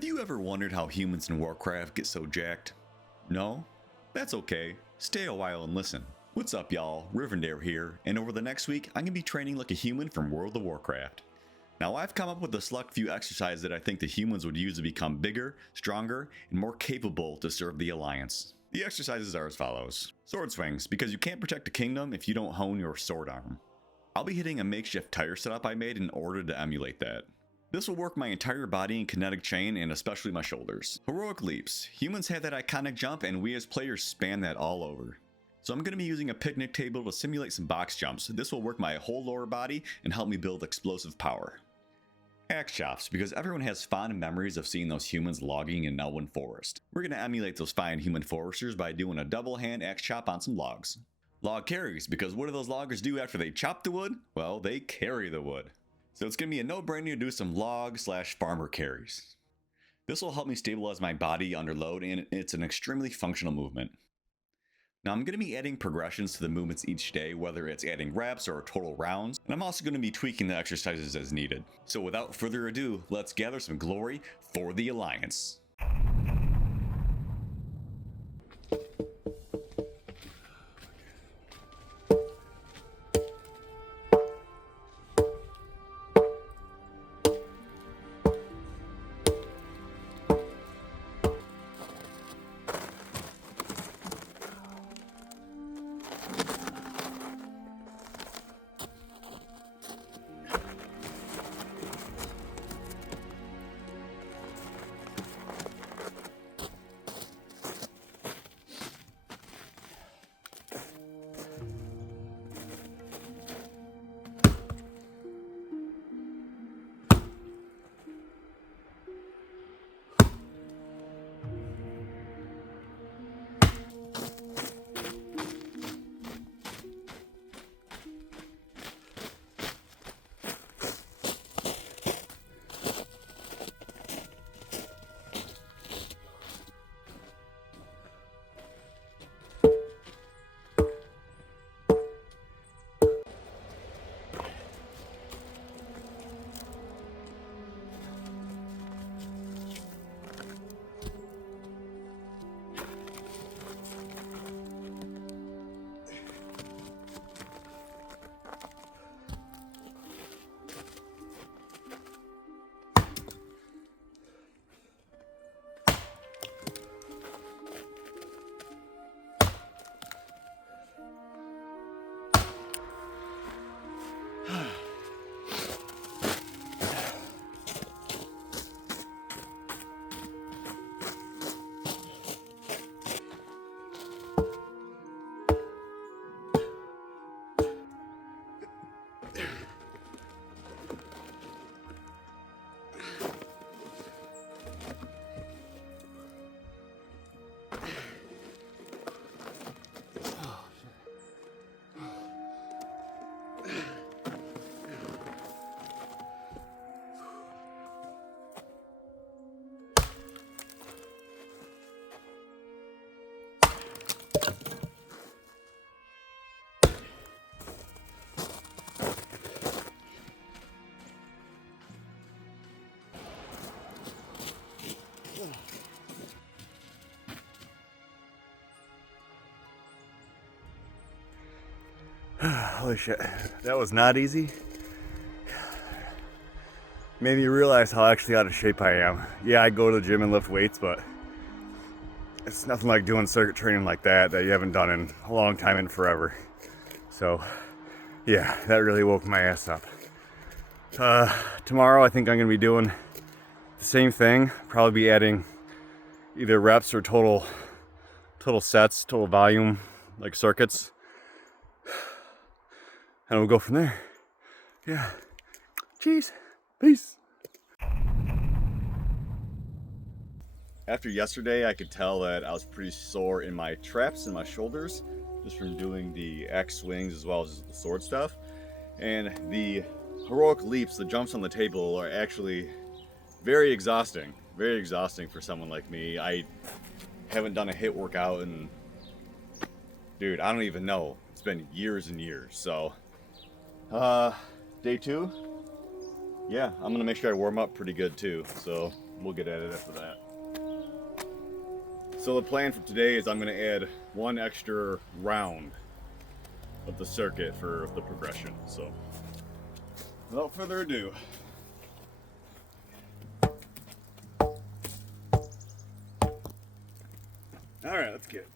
Have you ever wondered how humans in Warcraft get so jacked? No? That's okay. Stay a while and listen. What's up, y'all? Rivendare here, and over the next week, I'm going to be training like a human from World of Warcraft. Now, I've come up with a select few exercises that I think the humans would use to become bigger, stronger, and more capable to serve the Alliance. The exercises are as follows. Sword swings, because you can't protect the kingdom if you don't hone your sword arm. I'll be hitting a makeshift tire setup I made in order to emulate that. This will work my entire body in kinetic chain and especially my shoulders. Heroic leaps. Humans have that iconic jump and we as players span that all over. So I'm going to be using a picnic table to simulate some box jumps. This will work my whole lower body and help me build explosive power. Axe chops, because everyone has fond memories of seeing those humans logging in Elwyn Forest. We're going to emulate those fine human foresters by doing a double hand axe chop on some logs. Log carries, because what do those loggers do after they chop the wood? Well, they carry the wood. So it's going to be a no-brainer to do some log/farmer carries. This will help me stabilize my body under load, and it's an extremely functional movement. Now I'm going to be adding progressions to the movements each day, whether it's adding reps or total rounds, and I'm also going to be tweaking the exercises as needed. So without further ado, let's gather some glory for the Alliance. Holy shit, that was not easy. Made me realize how actually out of shape I am. Yeah, I go to the gym and lift weights, but it's nothing like doing circuit training like that you haven't done in a long time and forever. So yeah, that really woke my ass up. Tomorrow I think I'm gonna be doing the same thing, probably be adding either reps or total sets, total volume, like circuits. And we'll go from there. Yeah. Cheers. Peace. After yesterday, I could tell that I was pretty sore in my traps and my shoulders, just from doing the axe swings as well as the sword stuff. And the heroic leaps, the jumps on the table, are actually very exhausting for someone like me. I haven't done a HIIT workout in, dude, I don't even know. It's been years and years. So day 2, yeah, I'm gonna make sure I warm up pretty good too. So we'll get at it after that. So the plan for today is I'm going to add one extra round of the circuit for the progression. So without further ado, all right, let's get it.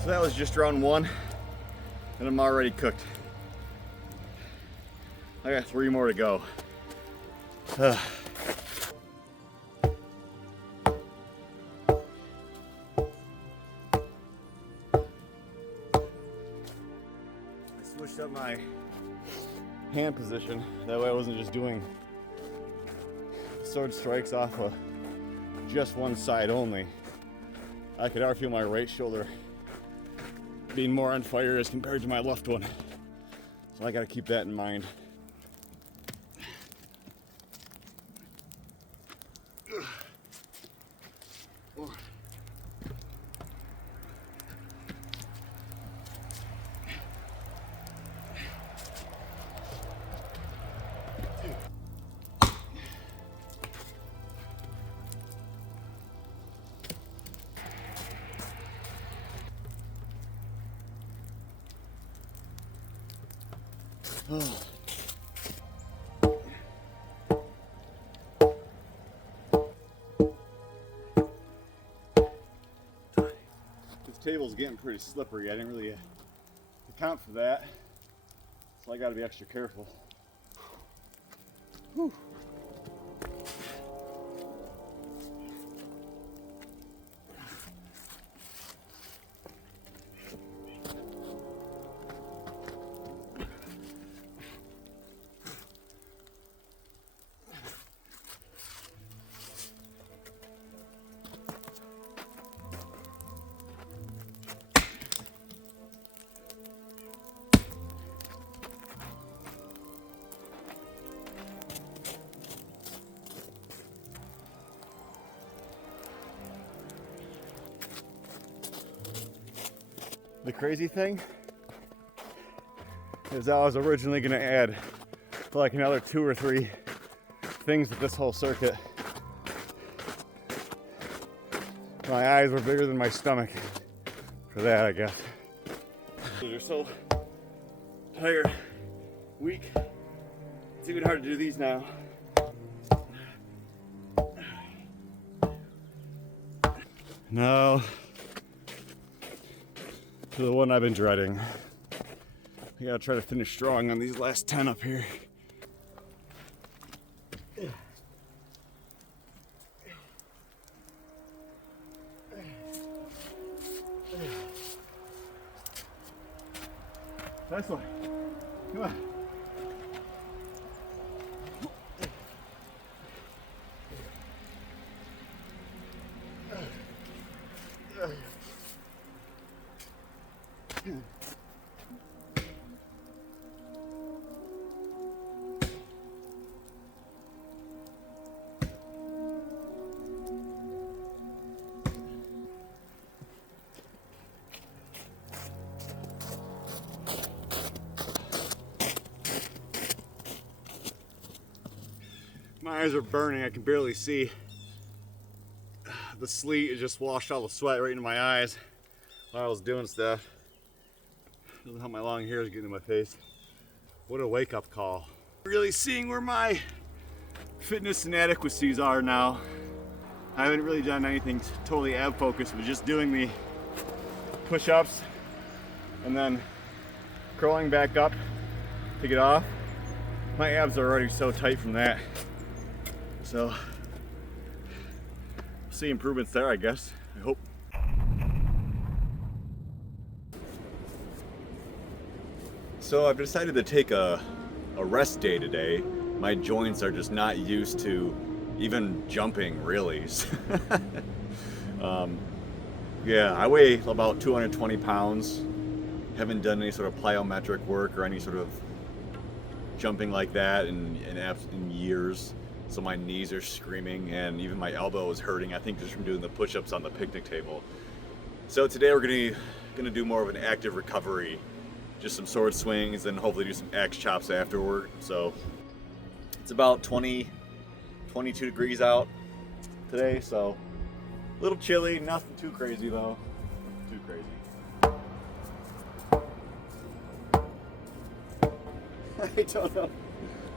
So that was just round one, and I'm already cooked. I got 3 more to go. I switched up my hand position. That way I wasn't just doing sword strikes off of just one side only. I could already feel my right shoulder being more on fire as compared to my left one. So I gotta keep that in mind. This table's getting pretty slippery. I didn't really account for that, so I got to be extra careful. Whew. The crazy thing is I was originally going to add like another 2 or 3 things with this whole circuit. My eyes were bigger than my stomach for that, I guess. They're so tired, weak. It's even hard to do these now. Now to the one I've been dreading. I gotta try to finish strong on these last 10 up here. This one. Come on. My eyes are burning, I can barely see. The sleet has just washed all the sweat right into my eyes while I was doing stuff. Doesn't help my long hair is getting in my face. What a wake-up call. Really seeing where my fitness inadequacies are now. I haven't really done anything totally ab focused, but just doing the push-ups and then crawling back up to get off. My abs are already so tight from that. So, see improvements there, I guess. I hope. So I've decided to take a rest day today. My joints are just not used to even jumping, really. Yeah, I weigh about 220 pounds. Haven't done any sort of plyometric work or any sort of jumping like that in years. So my knees are screaming and even my elbow is hurting, I think just from doing the push-ups on the picnic table. So today we're gonna do more of an active recovery. Just some sword swings and hopefully do some axe chops afterward. So it's about 22 degrees out today, so a little chilly, nothing too crazy though. Nothing too crazy.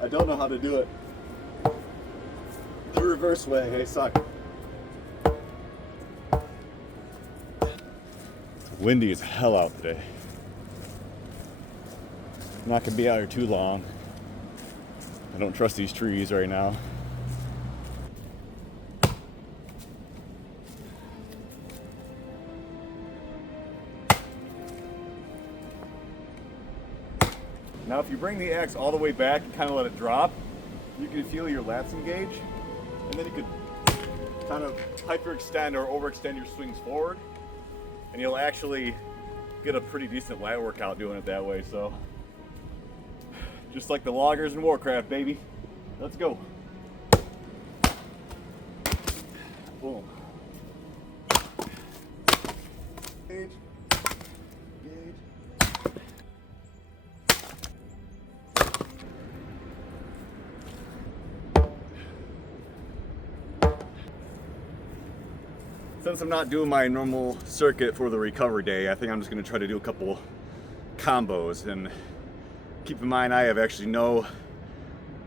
I don't know how to do it. The reverse way, hey, suck. Windy as hell out today. I'm not gonna be out here too long. I don't trust these trees right now. Now if you bring the axe all the way back and kind of let it drop, you can feel your lats engage, and then you could kind of hyperextend or overextend your swings forward, and you'll actually get a pretty decent lat workout doing it that way. So just like the loggers in Warcraft, baby. Let's go. Boom. Engage. Engage. Since I'm not doing my normal circuit for the recovery day, I think I'm just going to try to do a couple combos. And keep in mind, I have actually no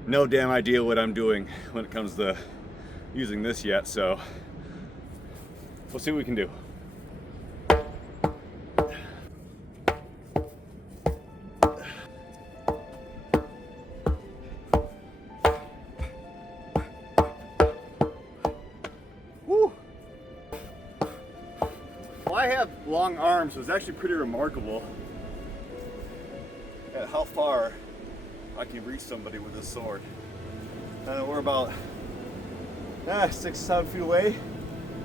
damn idea what I'm doing when it comes to using this yet, so we'll see what we can do. Woo! Well, I have long arms, so it's actually pretty remarkable at how far I can reach somebody with this sword. We're about 6-7 feet away.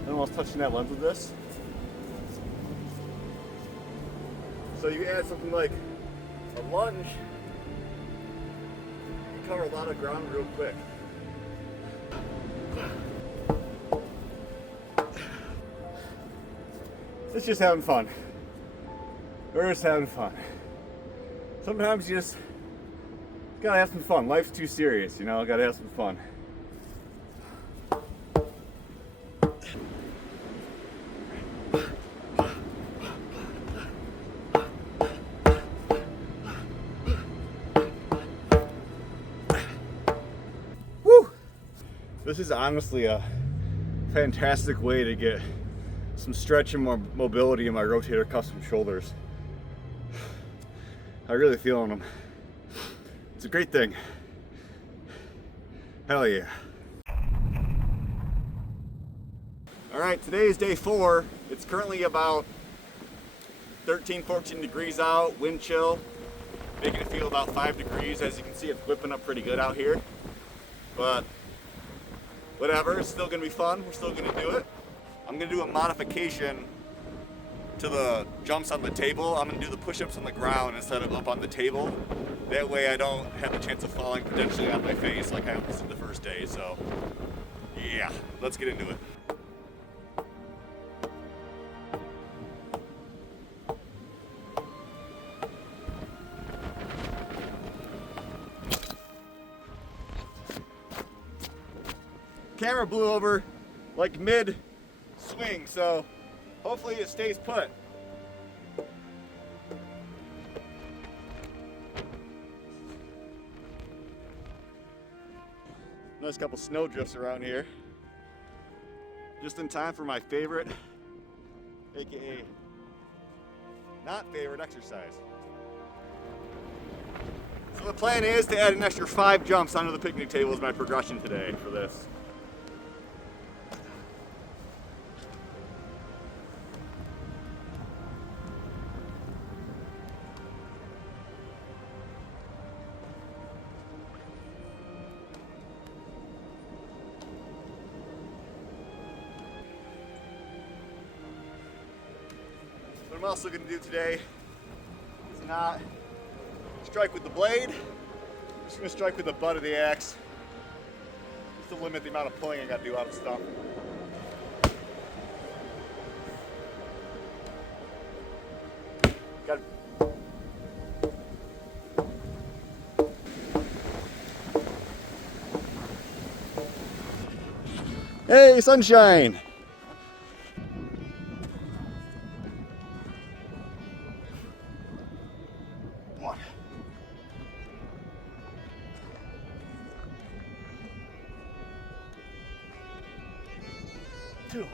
I'm almost touching that lens with this. So you add something like a lunge, you cover a lot of ground real quick. It's just having fun. We're just having fun. Sometimes you just gotta have some fun. Life's too serious, you know, gotta have some fun. Woo! This is honestly a fantastic way to get some stretch and more mobility in my rotator custom shoulders. I really feel on them. It's a great thing. Hell yeah. All right, today is day 4. It's currently about 13-14 degrees out, wind chill, making it feel about 5 degrees. As you can see, it's whipping up pretty good out here. But whatever, it's still gonna be fun. We're still gonna do it. I'm gonna do a modification to the jumps on the table. I'm gonna do the push-ups on the ground instead of up on the table. That way I don't have the chance of falling potentially on my face like I almost did the first day. So yeah, let's get into it. Camera blew over like mid swing, so hopefully it stays put. Nice couple snow drifts around here. Just in time for my favorite, aka not favorite exercise. So the plan is to add an extra 5 jumps onto the picnic table as my progression today for this. I'm also going to do today is not strike with the blade. I'm just going to strike with the butt of the axe. Just to limit the amount of pulling I got to do out of stuff. Got it. Hey, sunshine! One. Two.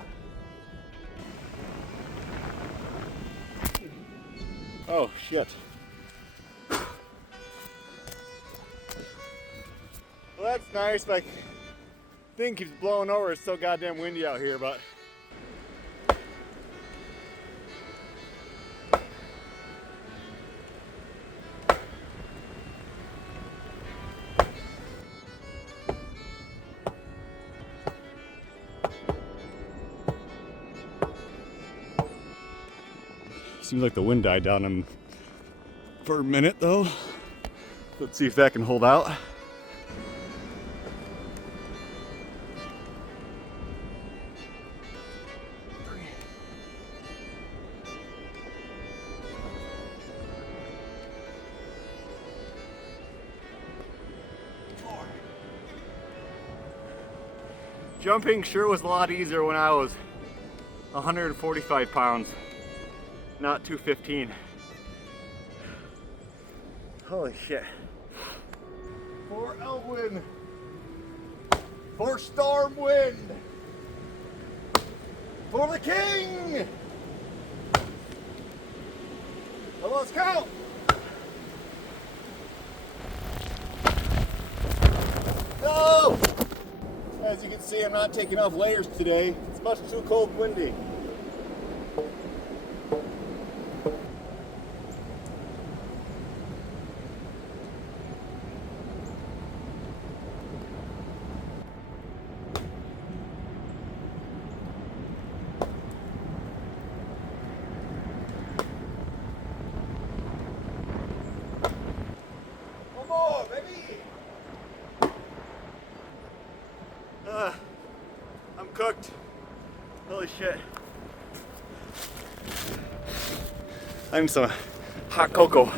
Oh, shit. Well, that's nice. My thing keeps blowing over. It's so goddamn windy out here, but seems like the wind died down for a minute though. Let's see if that can hold out. Jumping sure was a lot easier when I was 145 pounds, not 215. Holy shit. For Elwyn, for Stormwind, for the king! Well, let's count! No! As you can see, I'm not taking off layers today. It's much too cold and windy. One more, baby! I'm cooked. Holy shit. I need some hot cocoa.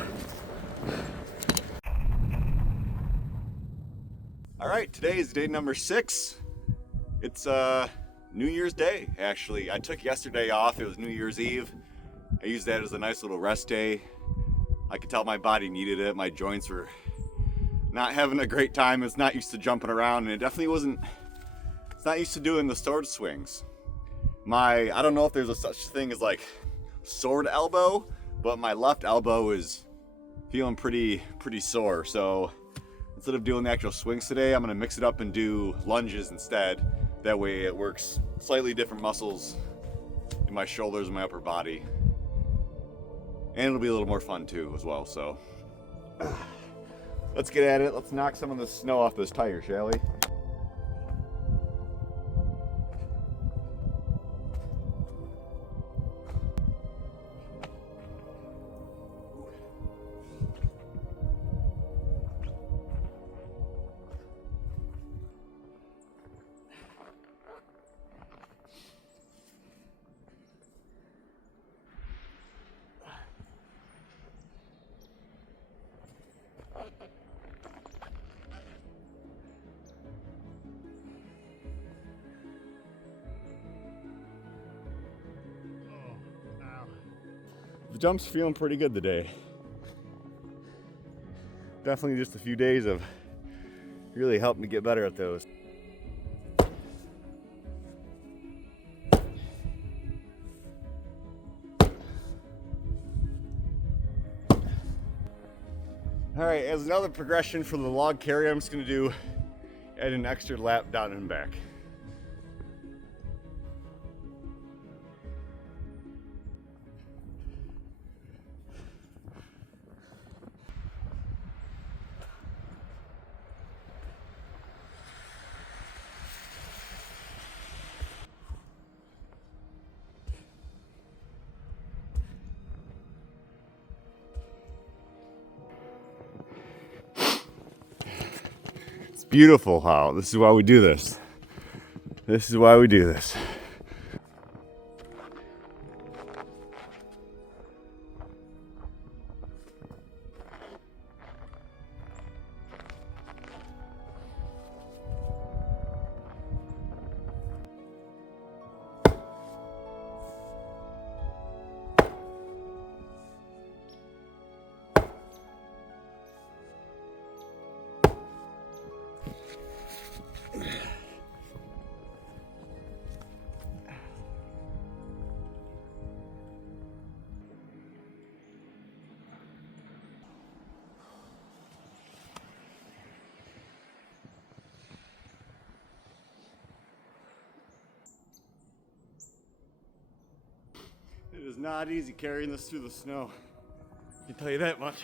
All right, today is day number 6. It's New Year's Day, actually. I took yesterday off. It was New Year's Eve. I used that as a nice little rest day. I could tell my body needed it. My joints were not having a great time. It's not used to jumping around, and it definitely wasn't. It's not used to doing the sword swings. I don't know if there's a such thing as like sword elbow, but my left elbow is feeling pretty sore. So instead of doing the actual swings today, I'm gonna mix it up and do lunges instead. That way it works slightly different muscles in my shoulders and my upper body. And it'll be a little more fun too as well, so. Let's get at it. Let's knock some of the snow off this tire, shall we? The jump's feeling pretty good today. Definitely just a few days of really helping to get better at those. All right, as another progression for the log carry, I'm just gonna add an extra lap down and back. beautiful how. This is why we do this. This is why we do this. It is not easy carrying this through the snow. I can tell you that much.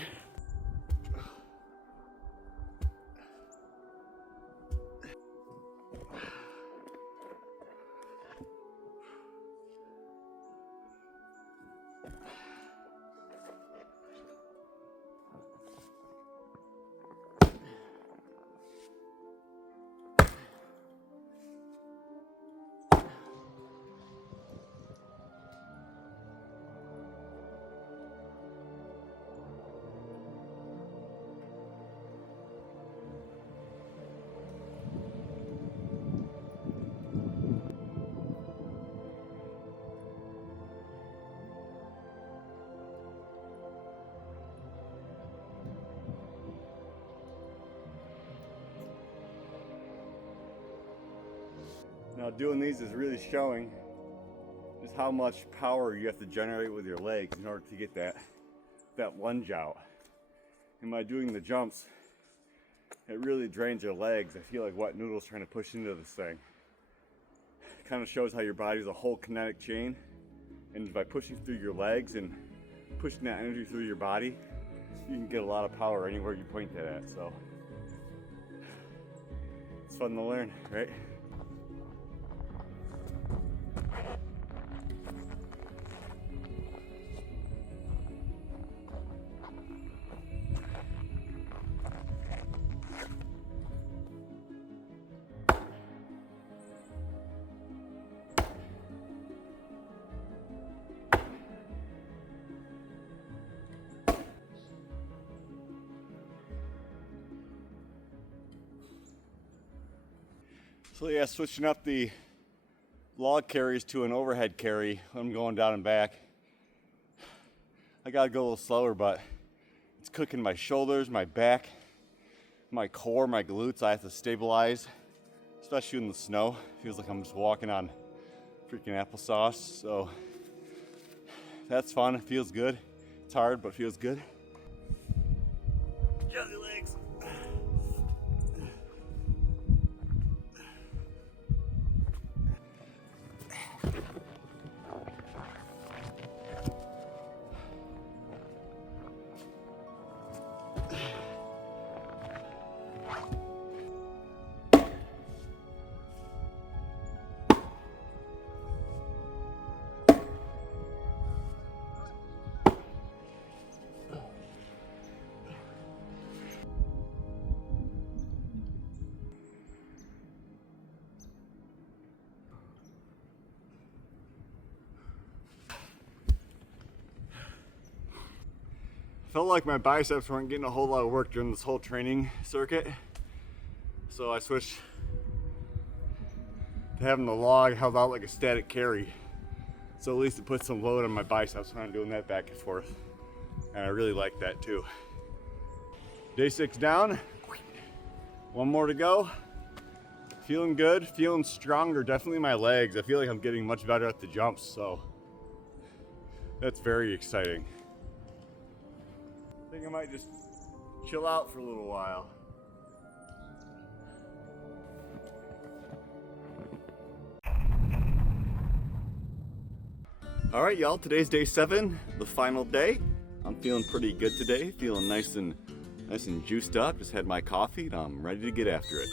Now doing these is really showing just how much power you have to generate with your legs in order to get that lunge out. And by doing the jumps, it really drains your legs. I feel like wet noodles trying to push into this thing. It kind of shows how your body is a whole kinetic chain, and by pushing through your legs and pushing that energy through your body, you can get a lot of power anywhere you point that at. So it's fun to learn, right? So yeah, switching up the log carries to an overhead carry when I'm going down and back. I gotta go a little slower, but it's cooking my shoulders, my back, my core, my glutes. I have to stabilize, especially in the snow. Feels like I'm just walking on freaking applesauce. So that's fun, it feels good. It's hard, but it feels good. Jolly legs. Felt like my biceps weren't getting a whole lot of work during this whole training circuit, so I switched to having the log held out like a static carry, so at least it puts some load on my biceps when I'm doing that back and forth, and I really like that too. Day 6 down, one more to go. Feeling good, feeling stronger, definitely my legs. I feel like I'm getting much better at the jumps, so that's very exciting. I think I might just chill out for a little while. All right, y'all, today's day 7, the final day. I'm feeling pretty good today, feeling nice and juiced up. Just had my coffee and I'm ready to get after it.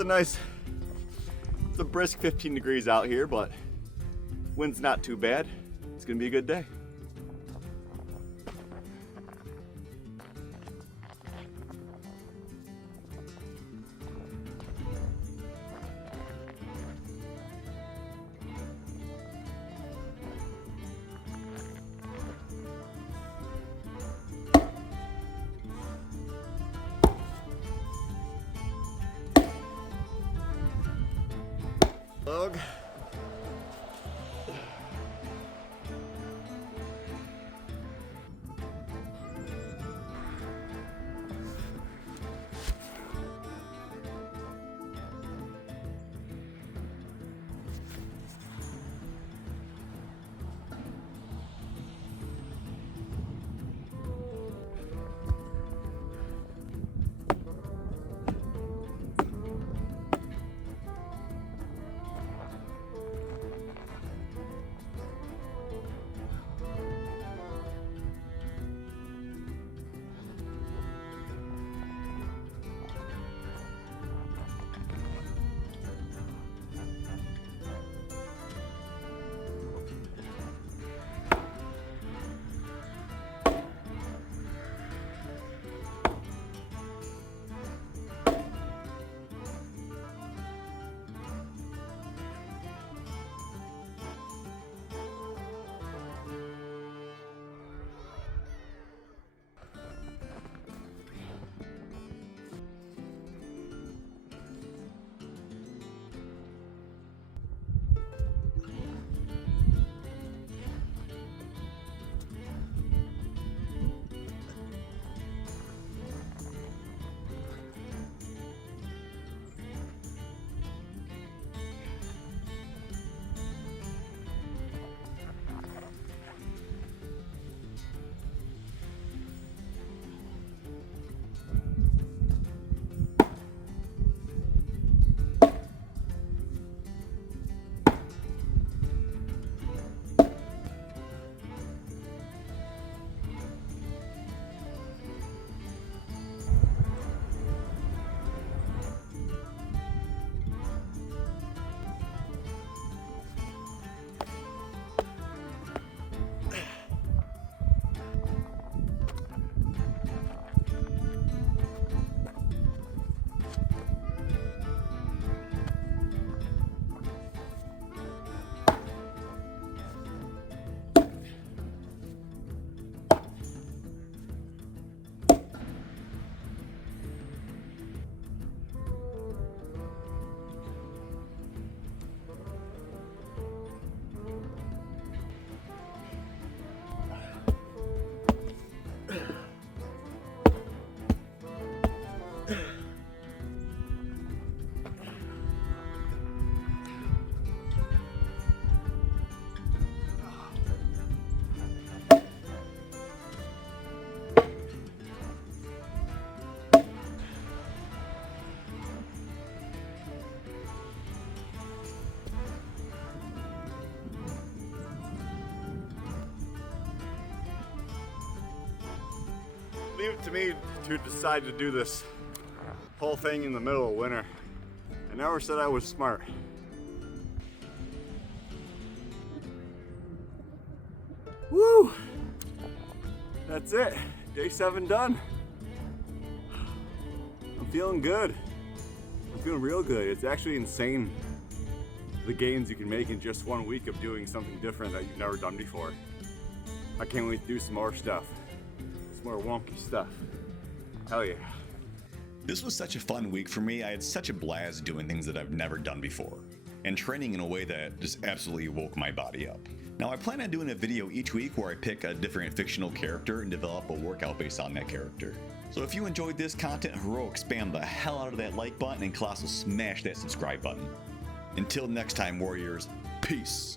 It's a brisk 15 degrees out here, but wind's not too bad. It's gonna be a good day. Log. Leave it to me to decide to do this whole thing in the middle of winter. I never said I was smart. Woo! That's it. Day 7 done. I'm feeling good. I'm feeling real good. It's actually insane the gains you can make in just 1 week of doing something different that you've never done before. I can't wait to do some more stuff. Some more wonky stuff. Hell yeah. This was such a fun week for me. I had such a blast doing things that I've never done before, and training in a way that just absolutely woke my body up. Now I plan on doing a video each week where I pick a different fictional character and develop a workout based on that character. So if you enjoyed this content, heroic spam the hell out of that like button and colossal smash that subscribe button. Until next time, warriors, peace.